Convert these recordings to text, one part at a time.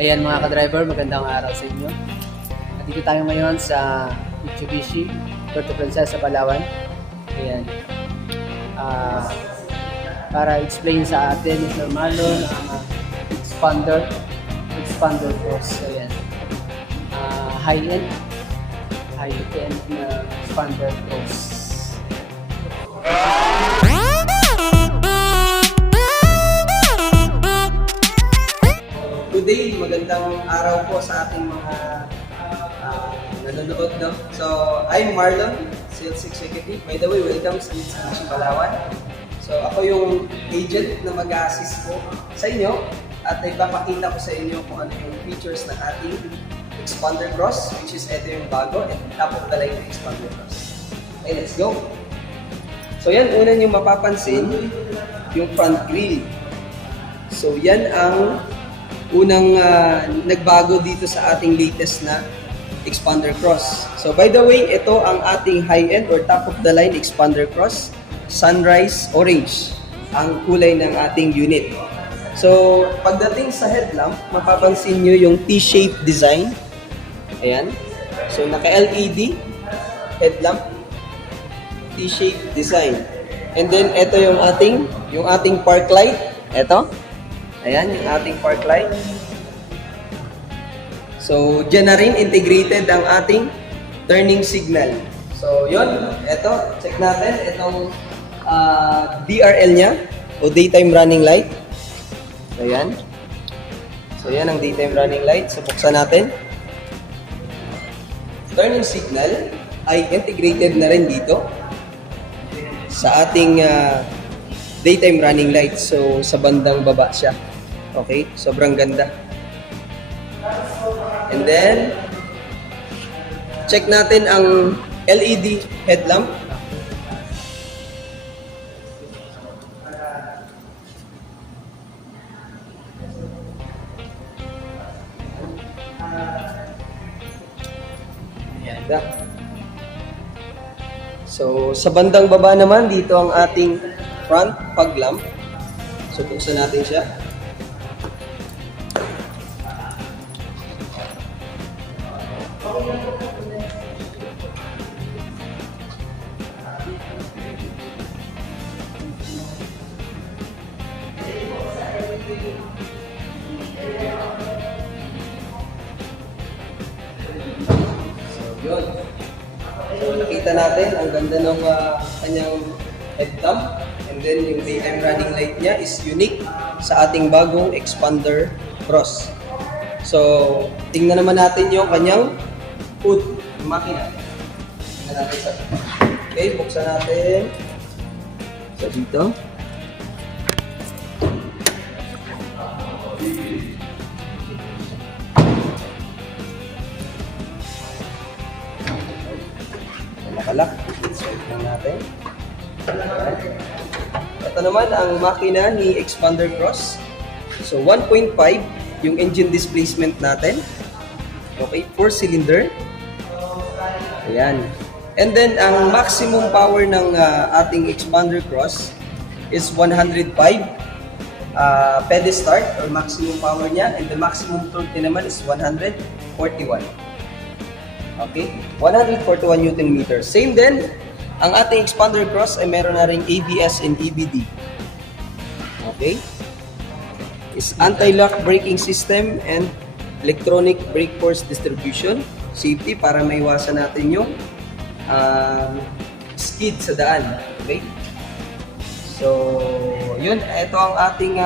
Ayan mga ka-driver, magandang araw sa inyo. At dito tayo ngayon sa Mitsubishi, Puerto Princesa, Palawan. Ayan. Para explain sa atin ni Sir Marlon ang expander cross. Ayan. High-end na expander cross. Today, magandang araw po sa ating mga nanonood. No? So, I'm Marlon, Sales Executive. By the way, welcome sa Mitsubishi Palawan. So, ako yung agent na mag-a-assist po sa inyo at ipapakita ko sa inyo kung ano yung features ng ating expander cross, which is ito yung bago and top of the line na expander cross. Okay, let's go! So, yan, una nyo mapapansin, yung front grille. So, yan ang unang nagbago dito sa ating latest na expander cross. So by the way, ito ang ating high-end or top of the line expander cross, sunrise orange ang kulay ng ating unit. So pagdating sa headlamp, mapapansin nyo yung T-shaped design. Ayan. So naka-LED headlamp, T-shaped design. And then ito yung ating park light. Ito. Ayan, yung ating park light. So, dyan na rin integrated ang ating turning signal. So, yun. Ito, check natin. Itong DRL niya o daytime running light. So, yan. So, yan ang daytime running light. So, buksan natin. Turning signal ay integrated na rin dito sa ating daytime running light. So, sa bandang baba siya. Okay? Sobrang ganda. And then, check natin ang LED headlamp. Ganda. So, sa bandang baba naman, dito ang ating front fog lamp. So, buksan natin siya. Yun. So, nakita natin, ang ganda ng kanyang headlamp. And then, yung daytime running light niya is unique sa ating bagong expander cross. So, tingnan naman natin yung kanyang hood, yung makina. Tingnan natin sa... Okay, buksan natin. So, dito. Nakalak. So, tignan natin. Ito naman ang makina ni expander cross. So 1.5 yung engine displacement natin. Okay, 4-cylinder. Ayan. And then ang maximum power ng ating expander cross is 105 pedestart or maximum power niya, and the maximum torque niya naman is 141. Okay? 141 Newton meter. Same din, ang ating expander cross ay meron na ring ABS and EBD. Okay? Is anti-lock braking system and electronic brake force distribution. Safety para maiwasan natin yung skid sa daan. Okay? So, yun. Ito ang ating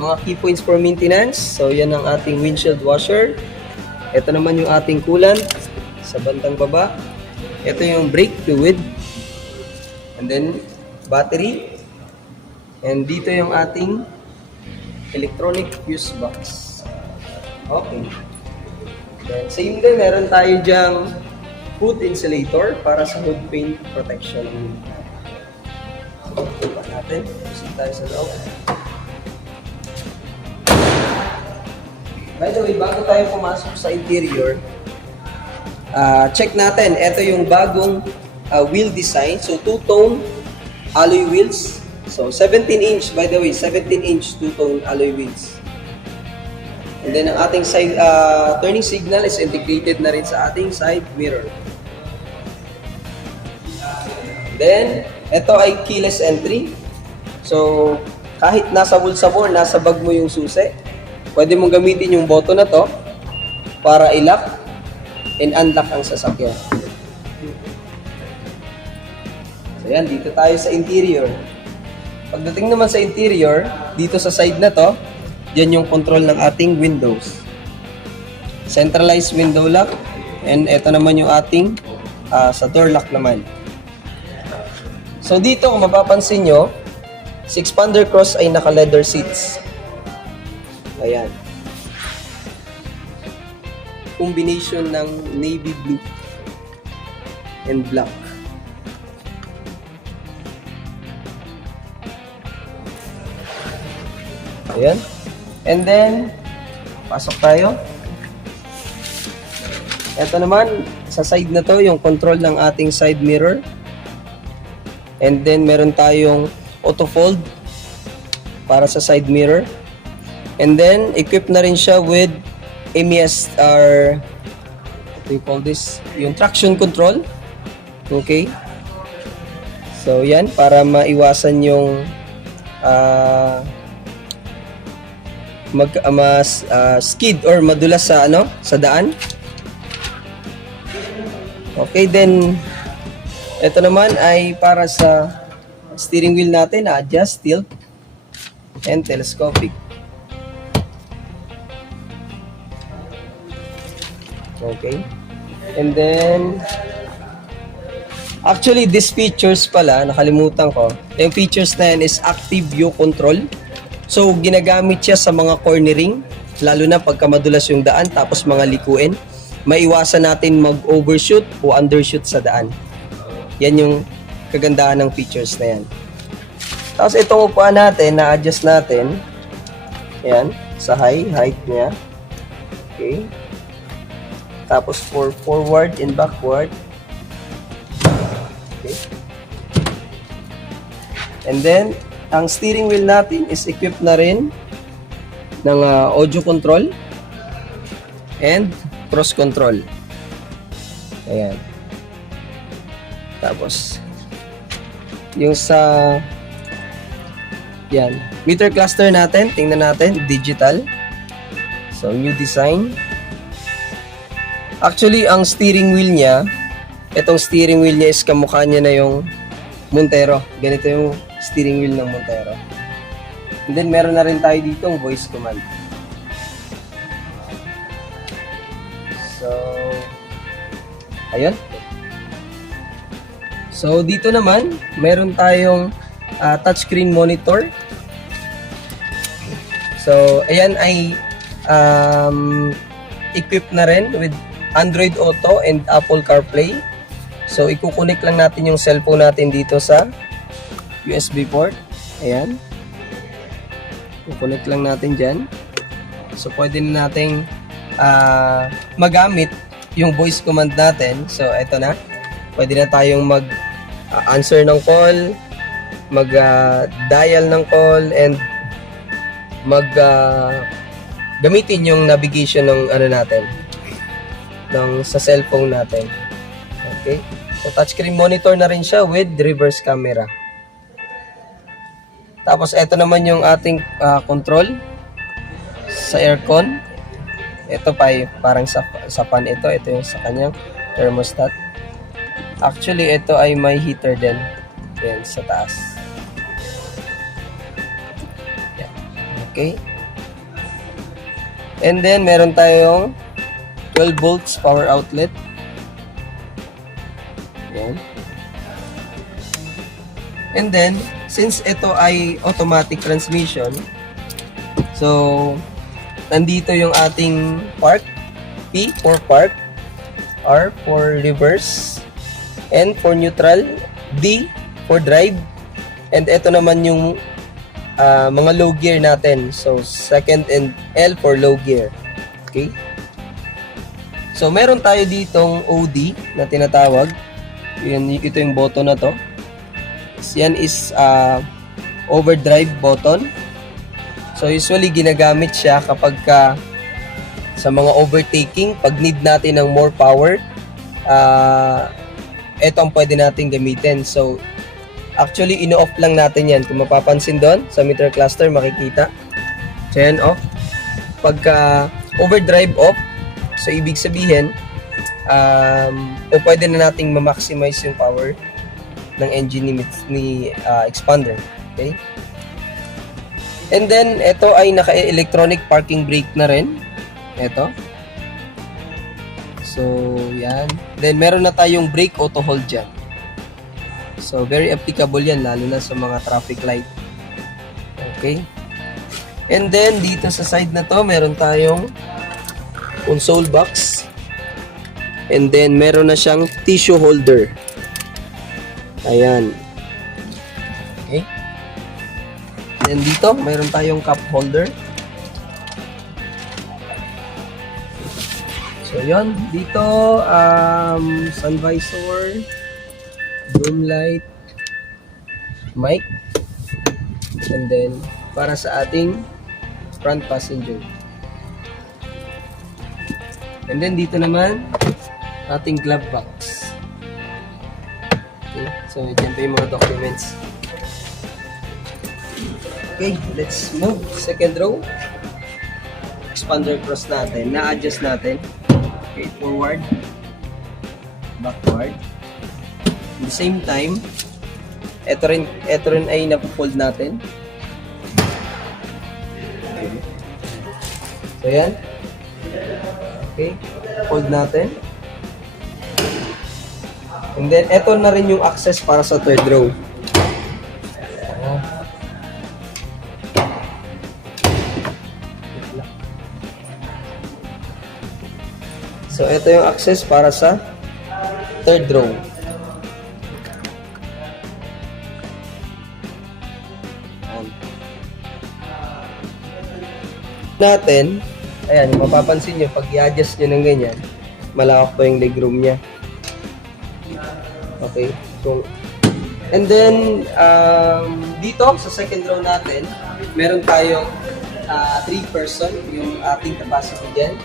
mga key points for maintenance. So, yan ang ating windshield washer. Ito naman yung ating coolant sa bandang baba. Ito yung brake fluid. And then, battery. And dito yung ating electronic fuse box. Okay. Then, same din, meron tayo dyang hood insulator para sa hood paint protection. Iba natin. Proceed tayo sa loob. By the way, bago tayo pumasok sa interior, check natin. Ito yung bagong wheel design. So, two-tone alloy wheels. So, 17 inch, by the way, 17 inch two-tone alloy wheels. And then ang ating side turning signal is integrated na rin sa ating side mirror. Then, ito ay keyless entry. So, kahit nasa bulsa mo, nasa bag mo yung susi, pwede mong gamitin yung button na to para i-lock and unlock ang sasakyan. So, yan. Dito tayo sa interior. Pagdating naman sa interior, dito sa side na to, yan yung control ng ating windows. Centralized window lock. And ito naman yung ating sa door lock naman. So dito, kung mapapansin nyo, si expander cross ay naka-leather seats. Ayan. Combination ng navy blue and black. Ayan. And then, pasok tayo. Ito naman, sa side na to, yung control ng ating side mirror. And then, meron tayong auto fold para sa side mirror. And then, equipped na rin siya with MES or what do you call this? Yung traction control. Okay. So, yan. Para maiwasan yung skid or madulas sa sa daan. Okay, then ito naman ay para sa steering wheel natin na adjust, tilt, and telescopic. Okay. And then actually these features pala, nakalimutan ko. Yung features na yan is active view control. So ginagamit siya sa mga cornering, lalo na pagka madulas yung daan tapos mga likuin. Maiwasan natin mag-overshoot o undershoot sa daan. Yan yung kagandahan ng features na yan. Tapos itong upuan natin, na-adjust natin. Yan, sa height niya. Okay. Tapos for forward and backward. Okay. And then, ang steering wheel natin is equipped na rin ng audio control and cross control. Ayan. Tapos, yung sa yan, meter cluster natin, tingnan natin, digital. So, new design. Actually, ang steering wheel niya, itong steering wheel niya is kamukha niya na yung Montero. Ganito yung steering wheel ng Montero. And then, meron na rin tayo ditong voice command. So, ayun. So, dito naman, meron tayong touchscreen monitor. So, ayan ay equipped na rin with Android Auto and Apple CarPlay. So, ikukunik lang natin yung cellphone natin dito sa USB port. Ayan. Ikukunik lang natin dyan. So, pwede na nating magamit yung voice command natin. So, eto na. Pwede na tayong mag-answer ng call, mag-dial ng call, and gamitin yung navigation ng natin, sa cellphone natin. Okay? So, touchscreen monitor na rin siya with reverse camera. Tapos, ito naman yung ating control sa aircon. Ito pa parang sa fan ito. Ito yung sa kanyang thermostat. Actually, ito ay may heater din. Yan, sa taas. Yan. Okay. And then, meron tayong 12 volts power outlet. Yan. And then, since ito ay automatic transmission, so, nandito yung ating park. P for park. R for reverse. N for neutral. D for drive. And ito naman yung mga low gear natin. So, second and L for low gear. Okay? So, meron tayo ditong OD na tinatawag. Ito yung button na to. Yan is overdrive button. So, usually ginagamit siya kapag sa mga overtaking, pag need natin ng more power, ito ang pwede natin gamitin. So, actually, ino-off lang natin yan. Kung mapapansin doon, sa meter cluster, makikita. So, yan, off. Pagka overdrive off, so ibig sabihin, pwede na nating ma-maximize yung power ng engine ni expander. Okay? And then, ito ay naka-electronic parking brake na rin. Ito. So, yan. Then, meron na tayong brake auto hold dyan. So, very applicable yan, lalo na sa mga traffic light. Okay. And then, dito sa side na to, meron tayong console box. And then, meron na siyang tissue holder. Ayan. Okay. Then dito, mayroon tayong cup holder. So, yun. Dito, sun visor, boom light, mic, and then, para sa ating front passenger. And then, dito naman, ating glove box. Okay. So, dyan pa yung mga documents. Okay, let's move. Second row. Expander cross natin. Na-adjust natin. Okay, forward. Backward. At the same time, ito rin ay napo-fold natin. Okay. So, yan. Okay, fold natin. And then, ito na rin yung access para sa third row. So, ito yung access para sa third row. Natin, ayan, mapapansin nyo, pag i-adjust nyo ng ganyan, malawak pa yung legroom niya. Okay, so, and then, dito, sa second row natin, meron tayong 3-person, yung ating capacity dyan.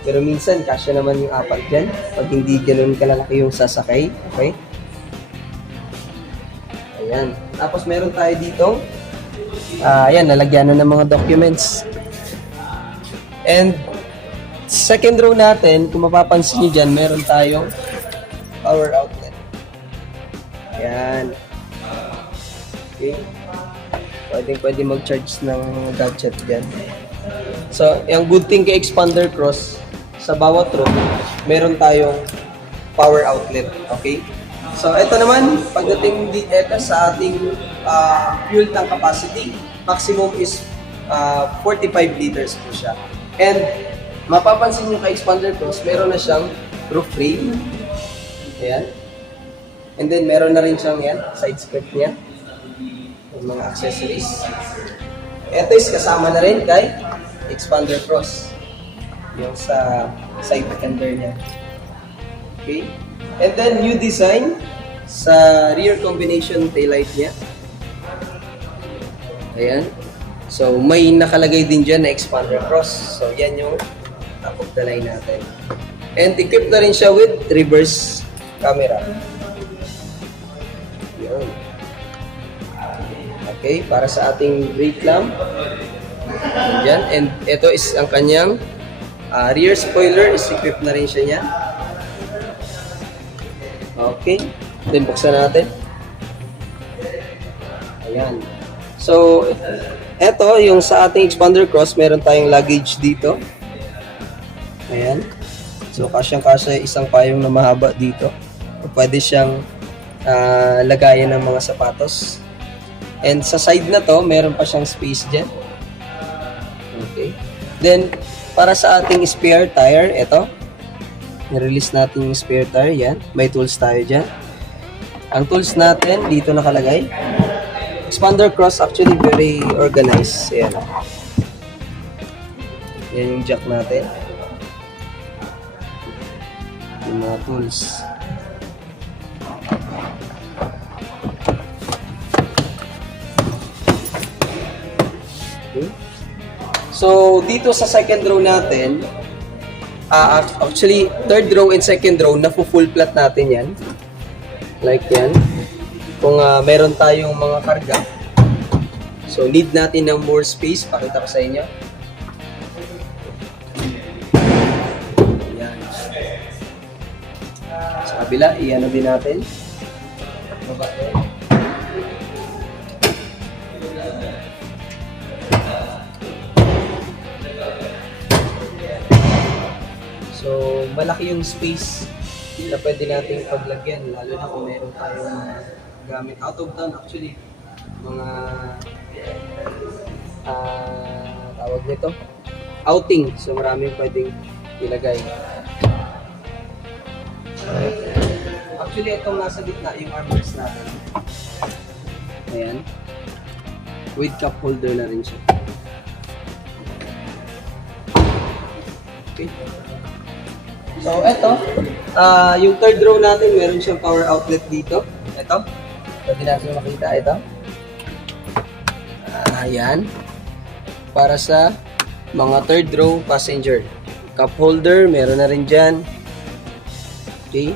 Pero minsan, kasya naman yung 4 dyan. Pag hindi ganun kalalaki yung sasakay. Okay? Ayan. Tapos meron tayo dito. Ayan, nalagyan na ng mga documents. And second row natin, kung mapapansin nyo dyan, meron tayong power outlet. Ayan. Okay. Pwede mag-charge ng gadget dyan. So, yung good thing kay Expander Cross, sa bawat row, meron tayong power outlet. Okay? So, ito naman, pagdating dito sa ating fuel tank capacity, maximum is 45 liters po siya. And, mapapansin nyo kay Expander Cross, meron na siyang roof frame. Ayan. And then, meron na rin siyang yan, side skirt niya. Yung mga accessories. Ito is kasama na rin kay Expander Cross. Yung sa side fender niya. Okay? And then, new design sa rear combination taillight niya. Ayan. So, may nakalagay din dyan na Expander Cross. So, yan yung top of the line natin. And equipped na rin siya with reverse camera. Yun. Okay, para sa ating brake lamp. Yan. And ito is ang kanyang rear spoiler is equipped na rin siya niya. Okay. Then buksan natin. Ayan. So, ito yung sa ating Expander Cross, meron tayong luggage dito. Ayan. So, kasyang-kasya isang payong na mahaba dito. Pwede siyang lagayan ng mga sapatos. And sa side na to, meron pa siyang space dyan. Okay. Then, para sa ating spare tire, ito. Nirelease natin yung spare tire. Yan. May tools tayo dyan. Ang tools natin, dito nakalagay. Expander Cross actually very organized. Ayan. Yan yung jack natin. Yung mga tools. Okay. So, dito sa second row natin, Actually, third row and second row, na-full flat natin yan. Like yan. Kung meron tayong mga karga, so need natin ng more space. Pakita ko sa inyo. Yan. Sa kabila, iyan din natin. Baba din. So, malaki yung space na pwede nating paglagyan, lalo na kung meron tayong gamit out of town. Actually, mga tawag nito, outing. So, maraming pwedeng ilagay. Actually, itong nasa gitna, yung armrest natin. Ayan. With cup holder na rin siya. Okay. So, eto, yung third row natin, meron siyang power outlet dito. Eto, pwede natin makita, ito. Ayan. Para sa mga third row passenger. Cup holder, meron na rin dyan. Okay.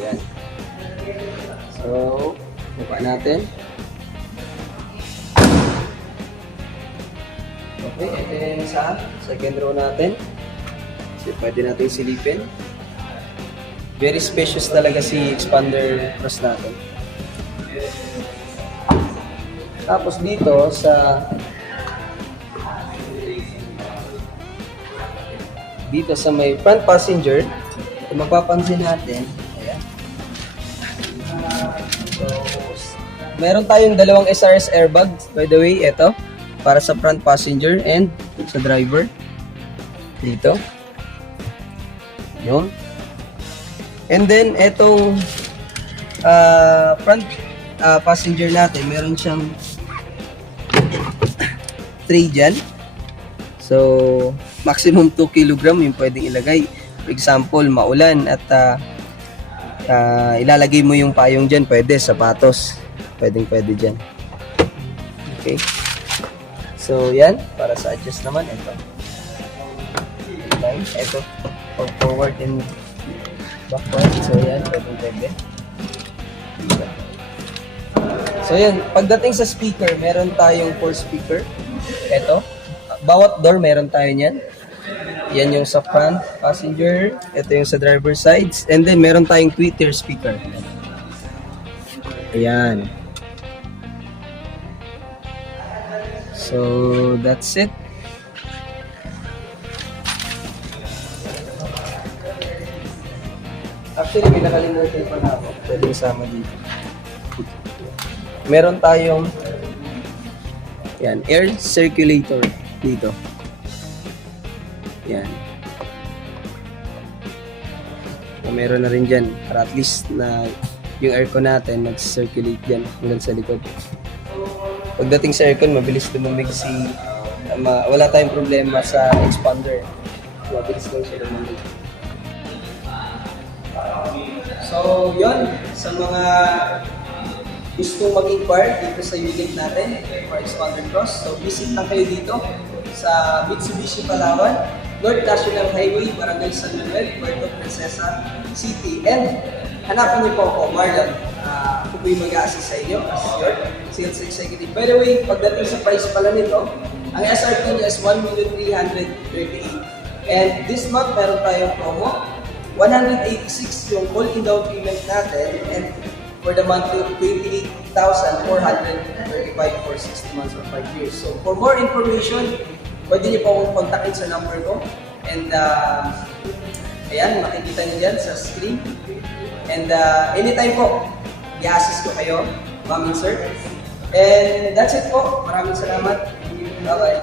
Ayan. So, buka natin. Okay, ito yung sa second row natin. So, pwede natin silipin. Very spacious talaga si expander cross natin. Tapos dito sa may front passenger, kung mapapansin natin, ayan. So, meron tayong dalawang SRS airbags, by the way, ito. Para sa front passenger and sa driver. Dito. Yun. And then, etong front passenger natin, meron siyang tray dyan. So, maximum 2 kg yung pwedeng ilagay. For example, maulan at ilalagay mo yung payong dyan, pwede, sapatos. Pwede dyan. Okay. So, yan. Para sa adjust naman, ito. Ito. Forward and backward. So, yan. Pwede. So, yan. Pagdating sa speaker, meron tayong 4 speaker. Ito. Bawat door, meron tayo niyan. Yan yung sa front passenger. Ito yung sa driver sides. And then, meron tayong tweeter speaker. Ayan. So, that's it. Actually, may nakalimutan pa na ako. Pwede isama dito. Meron tayong yan, air circulator dito. Yan. So, meron na rin dyan para at least na yung aircon natin mag-circulate dyan hanggang sa likod. Pagdating sa aircon, mabilis lumamig wala tayong problema sa expander. Mabilis lang siya lumamig. So, yun. Sa mga gusto mag-inquire dito sa unit natin for expander cross, so visit lang kayo dito sa Mitsubishi Palawan, North National Highway, Barangay San Manuel, Puerto Princesa City. And hanapin niyo po ako, Marlon. Ako po yung mag-a-assist sa inyo as your sales executive. By the way, pagdating sa price pala nito, ang SRP niya is 1,338,000. And this month, meron tayong promo. 186 yung all-in down payment natin. And for the month, 28,435 for 60 months or 5 years. So, for more information, pwede niyo po akong kontakin sa number ko. And, ayan, makikita niyo dyan sa screen. And anytime po, i-assist ko kayo, ma'am and sir. And that's it po. Maraming salamat. Bye-bye.